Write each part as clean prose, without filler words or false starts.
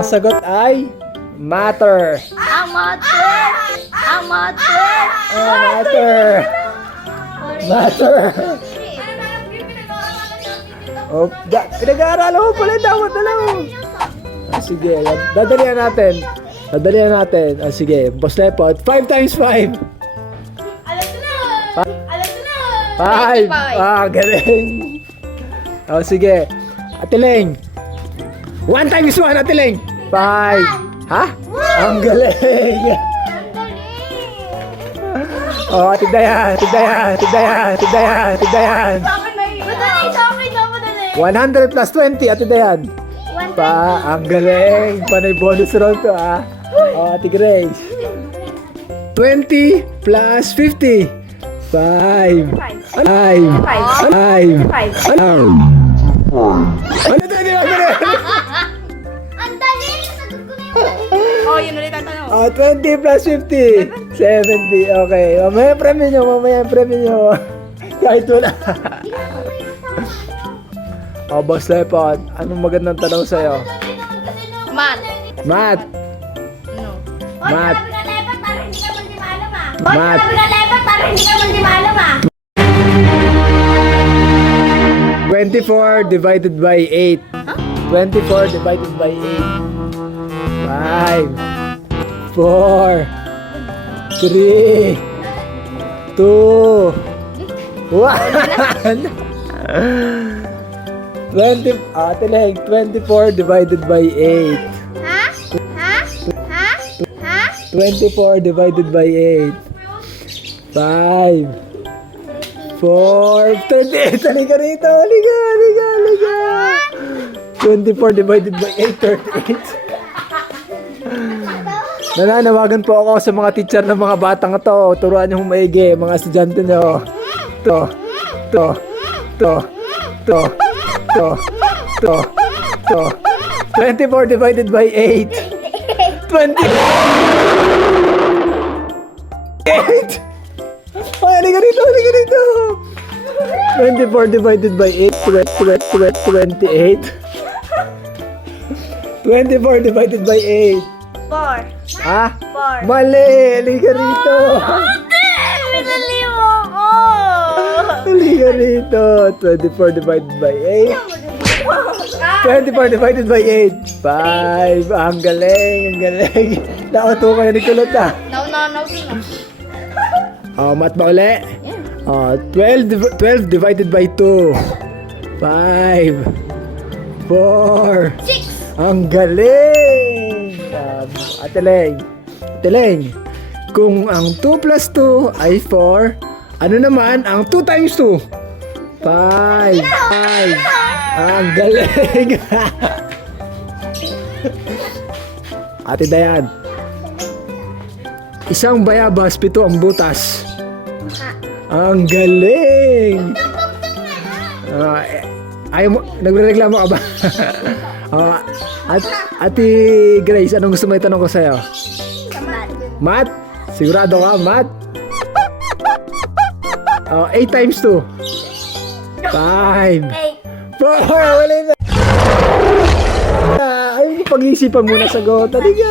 Ang sagot ay matter. Amateur! Amateur! Matter. Matter. Oh, pinag-aaralan mo pala. Dapat na lang. Sige, dadalihan natin. Dadalihan natin. Sige, Boss Lepot. 5 times 5. Alam ko na! Alam ko na! 5. Galing. Sige. Ate Leng. 1 times 1, Ate Leng. 5. Ha? Ang galing. Ate Dayan. Ate Dayan. Ate Dayan. Ate Dayan. Ate Dayan. Madali sa akin na, madali. 100 plus 20, Ate Dayan. Ang galing. Panay bonus round to, ah. Ate Grace. 20 plus 50. 5. 5. 5. Ano tayo nila? Ang dali! Sagot ko na yun. Yun ulit ang tanong. 20 plus 50. 70. Okay. Mamaya premyo nyo. Mamaya premyo nyo. Kahit wala. Boss Lepot. Anong magandang tanong sa'yo? Math. Math. No. Math. Sabi ka lepat para hindi ka multimalum ah. Math. Sabi ka lepat para hindi ka multimalum ah. 24 divided by 8. 24 divided by 8. 5. 4. 3. 2. 1. 20. Ate Leng, 24 divided by 8. Ha? Ha? Ha? Ha? 24 divided by 8. 5. 4, 38. Halika rito. Halika, halika, halika. 24 divided by 8, 38. Nananawagan po ako sa mga teacher ng mga batang to. Turuan niyo maigi, mga estudyante niyo. To. 24 divided by 8. 28. Ay, halika rito, halika rito. 24 divided by 8, 28. 24 divided by 8. 4. Ha? 4. Mali, halika rito. Madali mo ako. Halika rito. 24 divided by 8. 24 divided by 8. 5. Ang galing, ang galing. Nakauto kayo ni Kulot ah. No. Mat ba uli? 12 divided by 2. 5. 4. 6. Ang galing! Ate Leng, kung ang 2 plus 2 ay 4, ano naman ang 2 times 2? 5. 5. Ang galing! Ate Dayan, isang bayabas, 7 ang butas. Ang galing! Ayaw mo, nagre-reklamo ka ba? Ate Grace, anong gusto mo itanong ko sa'yo? Math? Sigurado ka, math? 8 times 2. 5. 4. Wala na. Ayaw mo pag-iisipan muna sagot. Halika.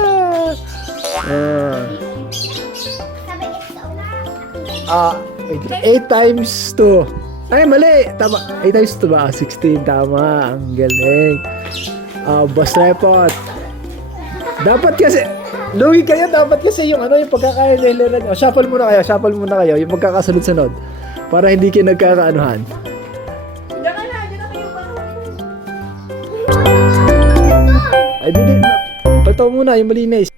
8 times 2. Ay, mali. Tama. 8 times 2 ba? 16. Tama. Ang galing. Boss Lepot. Dapat kasi, lugi kayo. Dapat kasi yung yung pagkakaililan. Shuffle muna kayo. Yung pagkakasunod-sunod. Para hindi kayo nagkakaanuhan. Diyan kayo pa. Ay, dili. Pataw muna yung malinis.